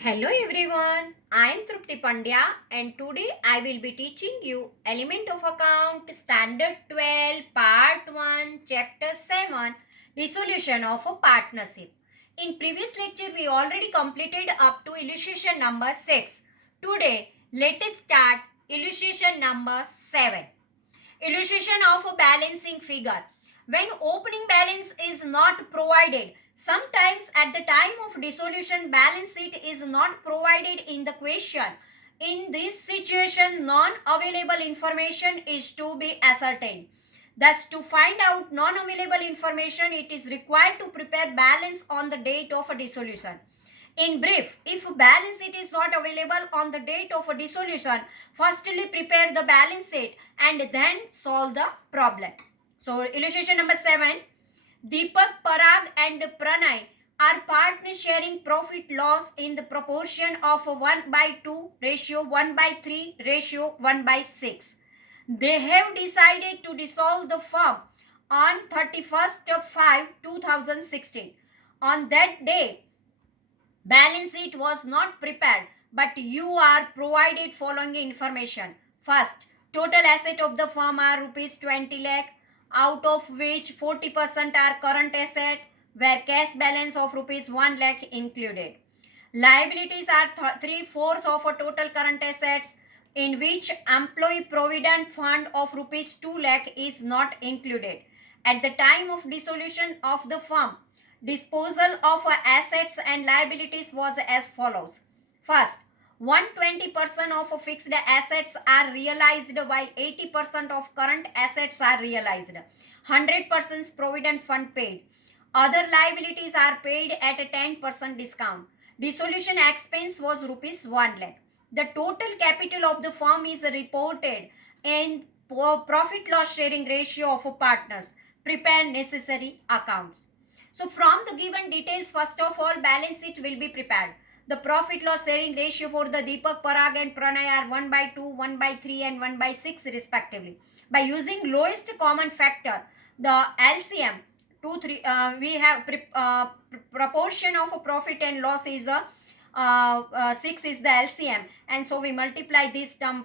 Hello everyone, I am Trupti Pandya and today I will be teaching you Element of Account Standard 12 Part 1 Chapter 7 Resolution of a Partnership. In previous lecture we already completed up to illustration number 6. Today let us start illustration number 7. Illustration of a balancing figure. When opening balance is not provided, sometimes at the time of dissolution balance sheet is not provided in the question. In this situation, non-available information is to be ascertained. Thus, to find out non-available information, it is required to prepare balance on the date of a dissolution. In brief, if balance sheet is not available on the date of a dissolution, firstly prepare the balance sheet and then solve the problem. So, illustration number 7. Deepak, Parag and Pranay are partners sharing profit loss in the proportion of 1/2 ratio 1/3 ratio 1/6. They have decided to dissolve the firm on 31st of 5 2016. On that day, balance sheet was not prepared, but you are provided following information. First, total asset of the firm are rupees 20 lakh, out of which 40% are current asset, where cash balance of rupees 1 lakh included. Liabilities are 3/4 of a total current assets, in which employee provident fund of rupees 2 lakh is not included. At the time of dissolution of the firm, disposal of assets and liabilities was as follows. First, 120% of fixed assets are realized while 80% of current assets are realized. 100% provident fund paid. Other liabilities are paid at a 10% discount. Dissolution expense was rupees 1 lakh. The total capital of the firm is reported in profit loss sharing ratio of partners. Prepare necessary accounts. So from the given details, first of all, balance sheet will be prepared. The profit loss sharing ratio for the Deepak, Parag and Pranay are 1/2, 1/3 and 1/6 respectively. By using lowest common factor, the LCM, 2, 3, we have proportion of a profit and loss is 6 is the LCM, and so we multiply this term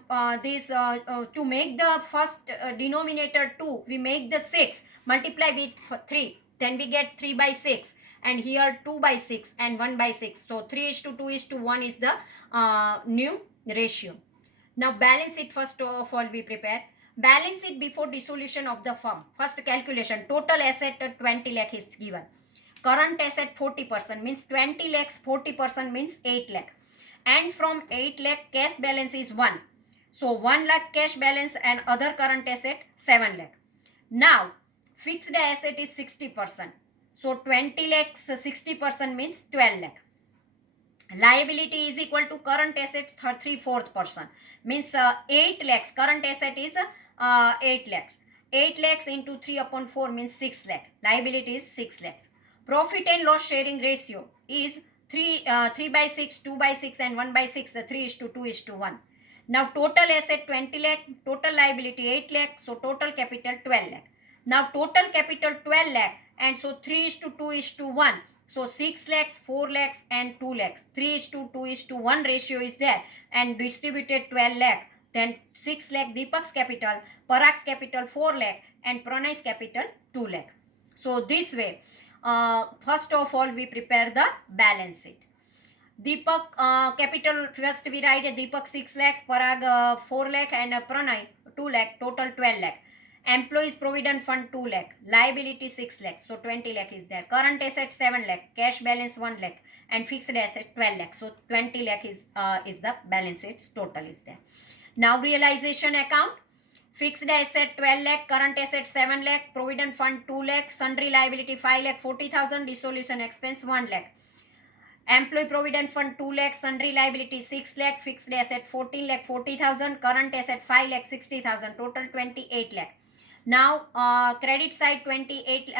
to make the first denominator 2, we make the 6 multiply with 3, then we get 3/6, and here 2/6 and 1/6. So 3:2:1 is the new ratio. Now balance sheet first of all we prepare. Balance sheet before dissolution of the firm. First calculation, total asset 20 lakh is given. Current asset 40% means 20 lakhs, 40% means 8 lakh. And from 8 lakh cash balance is 1. So 1 lakh cash balance and other current asset 7 lakh. Now fixed asset is 60%. So 20 lakhs 60% means 12 lakh. Liability is equal to current assets 3/4%, means 8 lakhs. Current asset is 8 lakhs. 8 lakhs into 3/4 means 6 lakh. Liability is 6 lakhs. Profit and loss sharing ratio is 3/6, 2/6 and 1/6, 3:2:1. Now total asset 20 lakh, total liability 8 lakh, so total capital 12 lakh. Now total capital 12 lakh, and so 3:2:1. So 6 lakhs, 4 lakhs and 2 lakhs. 3:2:1 ratio is there, and distributed 12 lakh. Then 6 lakh Deepak's capital, Parag's capital 4 lakh and Pranay's capital 2 lakh. So this way, first of all we prepare the balance sheet. Deepak capital, first we write Deepak 6 lakh, Parag 4 lakh and Pranay 2 lakh, total 12 lakh. Employees provident fund 2 lakh, liability 6 lakh, so 20 lakh is there. Current asset 7 lakh, cash balance 1 lakh and fixed asset 12 lakh, so 20 lakh is the balance sheet total is there. Now realization account. Fixed asset 12 lakh, current asset 7 lakh, provident fund 2 lakh, sundry liability 5 lakh 40,000, dissolution expense 1 lakh. Employee provident fund 2 lakh, sundry liability 6 lakh, fixed asset 14 lakh 40,000, current asset 5 lakh 60,000, total 28 lakh. Now credit side 28,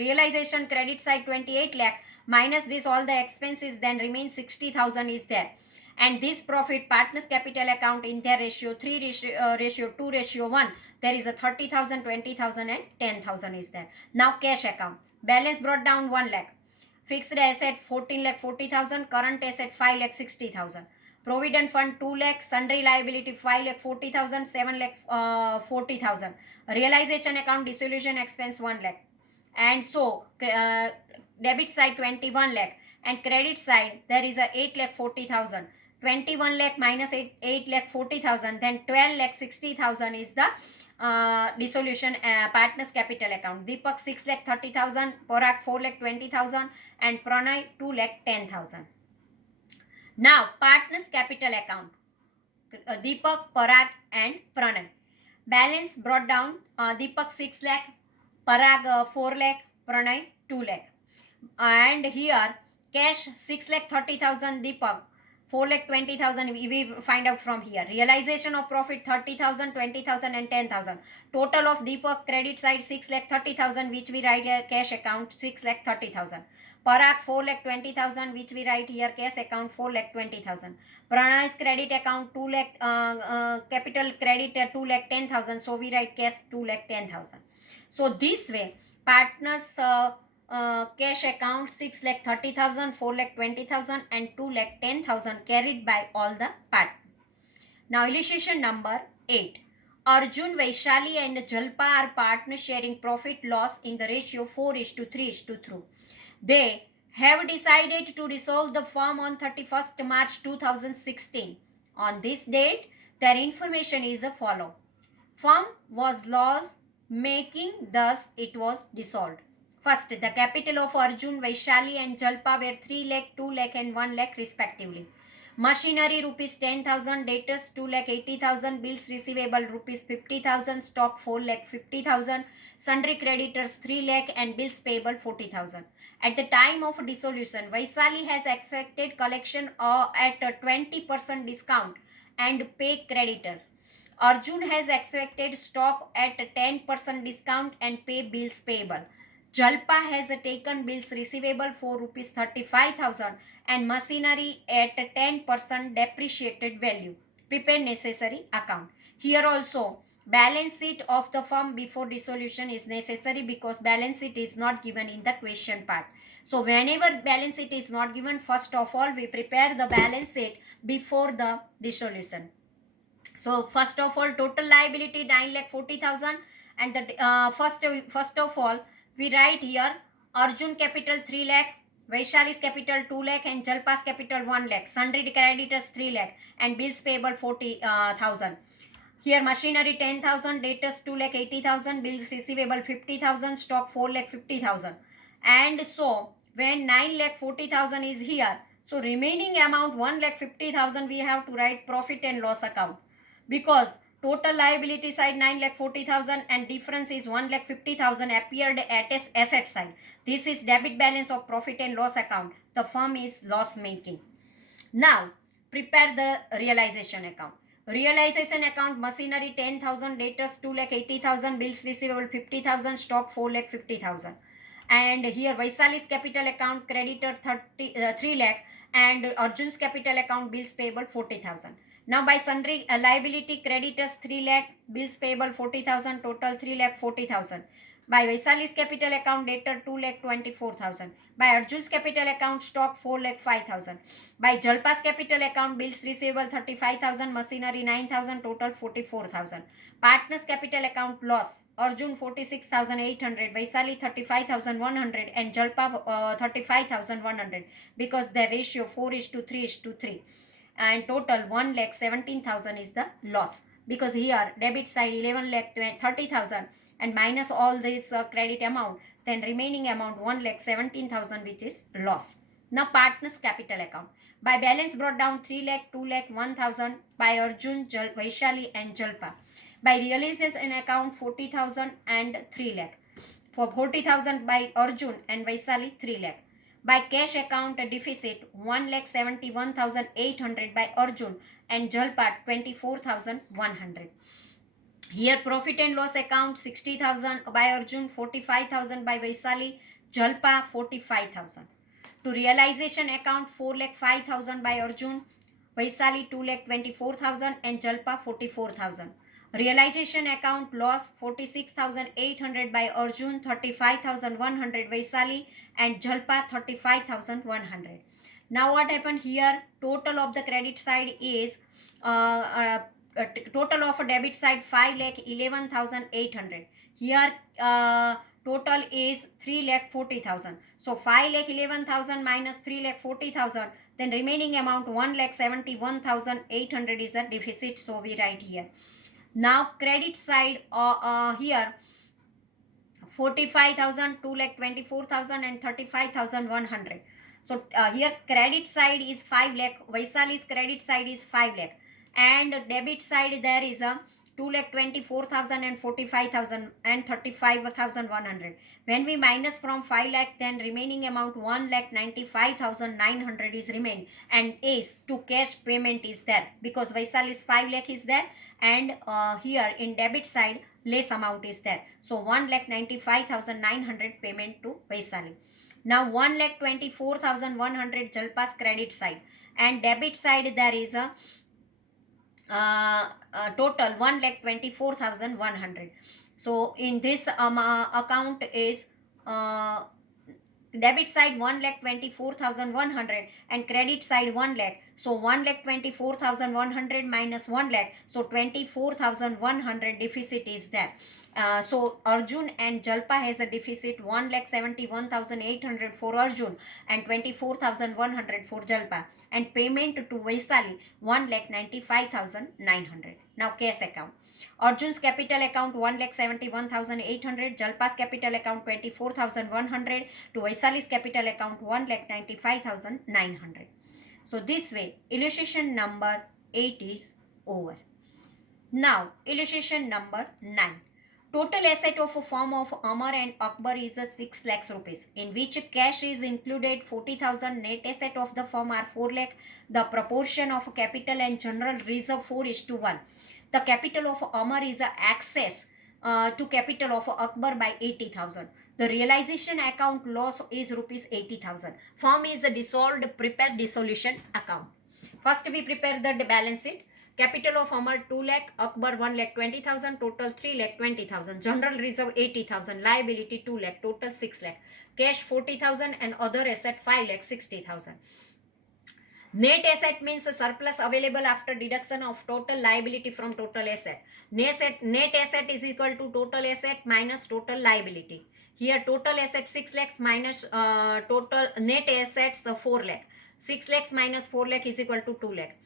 realization credit side 28 lakh, minus this all the expenses, then remains 60,000 is there. And this profit partners capital account in their ratio 3 ratio 2 ratio 1, there is a 30,000, 20,000 and 10,000 is there. Now cash account balance brought down 1 lakh. Fixed asset 14,40,000, current asset 5,60,000. Provident fund 2 lakh, sundry liability 5,40,000, 7,40,000. Realization account dissolution expense 1 lakh. And so debit side 21 lakh, and credit side there is a 8,40,000. 21 lakh minus 8 lakh 40,000, then 12 lakh 60,000 is the dissolution partners capital account. Deepak 6 lakh 30,000, Parag 4 lakh 20,000, and Pranay 2 lakh 10,000. Now partners capital account, Deepak, Parag and Pranay. Balance brought down, Deepak 6 lakh, Parag 4 lakh, Pranay 2 lakh. And here cash 6 lakh 30,000 Deepak, 4 lakh 20,000 we find out from here. Realization of profit 30,000, 20,000 and 10,000. Total of Deepak credit side 6 lakh 30,000, which we write here cash account 6 lakh 30,000. Parag 4 lakh 20,000, which we write here cash account 4 lakh 20,000. Pranay's credit account 2 lakh capital credit 2 lakh 10,000, so we write cash 2 lakh 10,000. So this way partners cash account 6 lakh 30,000, 4 lakh 20,000 and 2 lakh 10,000 carried by all the partners. Now illustration number 8. Arjun, Vaishali and Jalpa are partners sharing profit loss in the ratio 4:3:3. They have decided to dissolve the firm on 31st March 2016. On this date, their information is as follows. Firm was loss making, thus it was dissolved. First, the capital of Arjun, Vaishali and Jalpa were 3 lakh, 2 lakh and 1 lakh respectively. Machinery rupees 10,000, debtors 2 lakh 80,000, bills receivable rupees 50,000, stock 4 lakh 50,000, sundry creditors 3 lakh and bills payable 40,000. At the time of dissolution, Vaishali has accepted collection at a 20% discount and pay creditors. Arjun has accepted stock at a 10% discount and pay bills payable. Jalpa has taken bills receivable for rupees 35,000 and machinery at a 10% depreciated value. Prepare necessary account. Here also, balance sheet of the firm before dissolution is necessary because balance sheet is not given in the question part. So whenever balance sheet is not given, first of all we prepare the balance sheet before the dissolution. So first of all, total liability 9,40,000, and the first of all we write here Arjun capital 3 lakh, Vaishali's capital 2 lakh and Jalpa's capital 1 lakh, sundry creditors 3 lakh and bills payable 40,000. Here machinery 10,000, debtors 2 lakh 80,000, bills receivable 50,000, stock 4 lakh 50,000. And so when 9 lakh 40,000 is here, so remaining amount 1 lakh 50,000 we have to write profit and loss account, because total liability side 9 lakh 40,000 and difference is 1 lakh 50,000 appeared at asset side. This is debit balance of profit and loss account. The firm is loss making. Now prepare the realization account. Realization account, machinery 10,000, debtors 2 lakh 80,000, bills receivable 50,000, stock 4 lakh 50,000. And here Vaishali's capital account, creditor 3 lakh and Arjun's capital account, bills payable 40,000. Now by sundry liability, creditors 3 lakh, bills payable 40,000, total 3 lakh 40,000. By Vaishali's capital account, debtor 2 lakh 24,000. By Arjun's capital account, stock 4 lakh 5,000. By Jalpa's capital account, bills receivable 35,000, machinery 9,000, total 44,000. Partners capital account loss, Arjun 46,800, Vaishali 35,100 and Jalpa 35,100, because the ratio 4:3:3. And total 1 lakh 17,000 is the loss, because here debit side 11 lakh 30,000 and minus all this credit amount, then remaining amount 1 lakh 17,000, which is loss. Now partners capital account. By balance brought down 3 lakh, 2 lakh, 1,000 by Arjun, Vaishali and Jalpa. By realization account 40,000 and 3 lakh. For 40,000 by Arjun and Vaishali 3 lakh. By cash account deficit 1 lakh 71,800 by Arjun and Jalpa 24,100. Here profit and loss account 60,000 by Arjun, 45,000 by Vaishali, Jalpa 45,000. To realization account 4 lakh 5,000 by Arjun, Vaishali 2 lakh 24,000 and Jalpa 44,000. Realization account loss 46,800 by Arjun, 35,100 Vaisali, and Jalpa 35,100. Now what happened here? Total of the credit side is total of a debit side 5,11,800. Here total is 3,40,000. So 5,11,000 minus 3,40,000. Then remaining amount 1,71,800 is the deficit. So we write here. Now credit side here 45,000, 2,24,000 and 35,100. So here credit side is 5 lakh, Vaisali's credit side is 5 lakh, and debit side there is a 2,24,000 and 45,000 and 35,100. When we minus from 5 lakh, then remaining amount 1,95,900 is remain, and is to cash payment is there because Vaisali's 5 lakh is there, and here in debit side less amount is there. So 1,95,900 payment to Vaisali. Now 1,24,100 Jalpa's credit side, and debit side there is a total 1,24,100. So in this account is debit side 1,24,100 and credit side 1 lakh. So 1,24,100 minus 1 lakh. So 24,100 deficit is there. So Arjun and Jalpa has a deficit 1,71,800 for Arjun and 24,100 for Jalpa. And payment to Vaisali 1,95,900. Now cash account. Arjun's capital account 1,71,800, Jalpa's capital account 24,100, to Vaisali's capital account 1,95,900. So this way illustration number 8 is over. Now illustration number 9. Total asset of a firm of Amar and Akbar is 6 lakhs rupees, in which cash is included 40,000. Net asset of the firm are 4 lakh. The proportion of capital and general reserve 4:1. The capital of Amar is access to capital of Akbar by 80,000. The realization account loss is rupees 80,000. Firm is dissolved. Prepare dissolution account. First we prepare the balance sheet. Capital of Amar 2 lakh, Akbar 1,20,000, total 3,20,000. General reserve 80,000, liability 2 lakh, total 6 lakh. Cash 40,000 and other asset 5,60,000. Net asset means surplus available after deduction of total liability from total asset. Net asset is equal to total asset minus total liability. Here total asset 6 lakhs minus total net assets 4 lakh. 6 lakhs minus 4 lakh is equal to 2 lakh.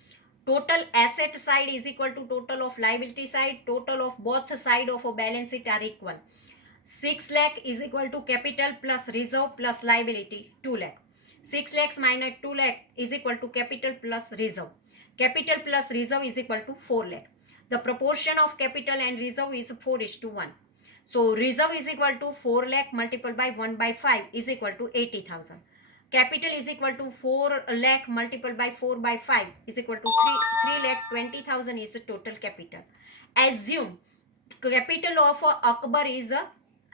Total asset side is equal to total of liability side. Total of both side of a balance sheet are equal. 6 lakh is equal to capital plus reserve plus liability 2 lakh. 6 lakhs minus 2 lakh is equal to capital plus reserve. Capital plus reserve is equal to 4 lakh. The proportion of capital and reserve is 4:1. So reserve is equal to 4 lakh multiplied by 1 by 5 is equal to 80,000. Capital is equal to 4 lakh multiplied by 4 by 5 is equal to 3,20,000 is the total capital. Assume capital of Akbar is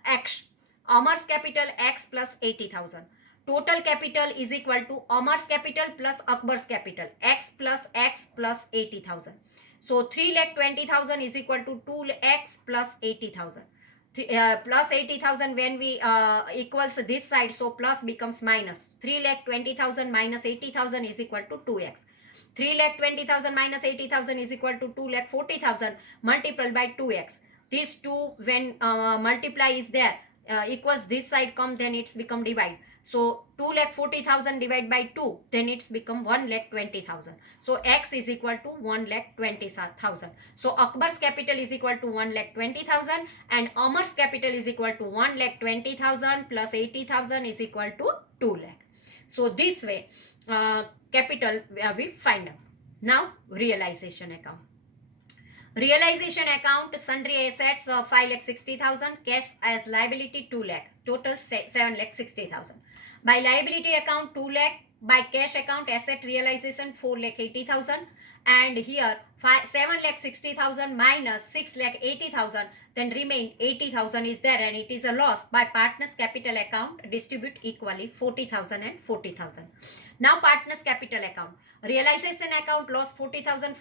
X. Amar's capital X plus 80,000. Total capital is equal to Amar's capital plus Akbar's capital X plus 80,000. So 3,20,000 is equal to 2x plus 80,000. Plus 80,000 when we equals this side, so plus becomes minus. 3,20,000 minus 80,000 is equal to 2x. 3,20,000 minus 80,000 is equal to 2,40,000 multiplied by 2x. These two when multiply is there equals this side come, then it's become divide. So 2,40,000 divided by 2, then it's become 1,20,000. So x is equal to 1,20,000. So Akbar's capital is equal to 1,20,000 and Amar's capital is equal to 1,20,000 plus 80,000 is equal to 2 lakh. So this way capital we find out. Now realization account. Realization account, sundry assets 5,60,000, cash as liability 2 lakh, total 7,60,000. By liability account 2 lakh, by cash account asset realization 4,80,000, and here 7,60,000 minus 6,80,000, then remain 80,000 is there and it is a loss. By partners capital account distribute equally 40,000 and 40,000. Now partners capital account. Realization account loss 40,000,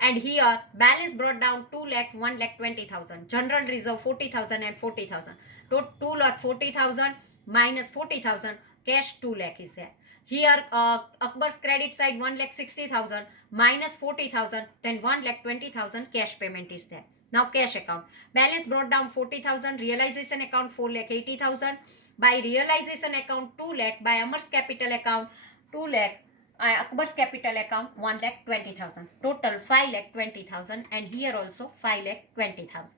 And here balance brought down 2 lakh, 1 lakh 20,000. General reserve 40,000 and 40,000. 2 lakh 40,000 minus 40,000, cash 2 lakh is there. Here Akbar's credit side 1 lakh 60,000 minus 40,000, then 1 lakh 20,000 cash payment is there. Now cash account. Balance brought down 40,000, realization account 4 lakh 80,000. By realization account 2 lakh, by Amar's capital account 2 lakh, Akbar's capital account 1 lakh 20,000. Total 5 lakh 20,000, and here also 5 lakh 20,000.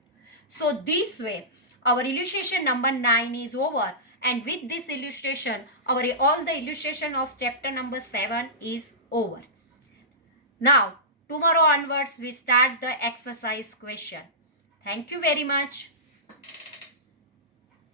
So this way our illustration number 9 is over, and with this illustration our all the illustration of chapter number 7 is over. Now tomorrow onwards we start the exercise question. Thank you very much.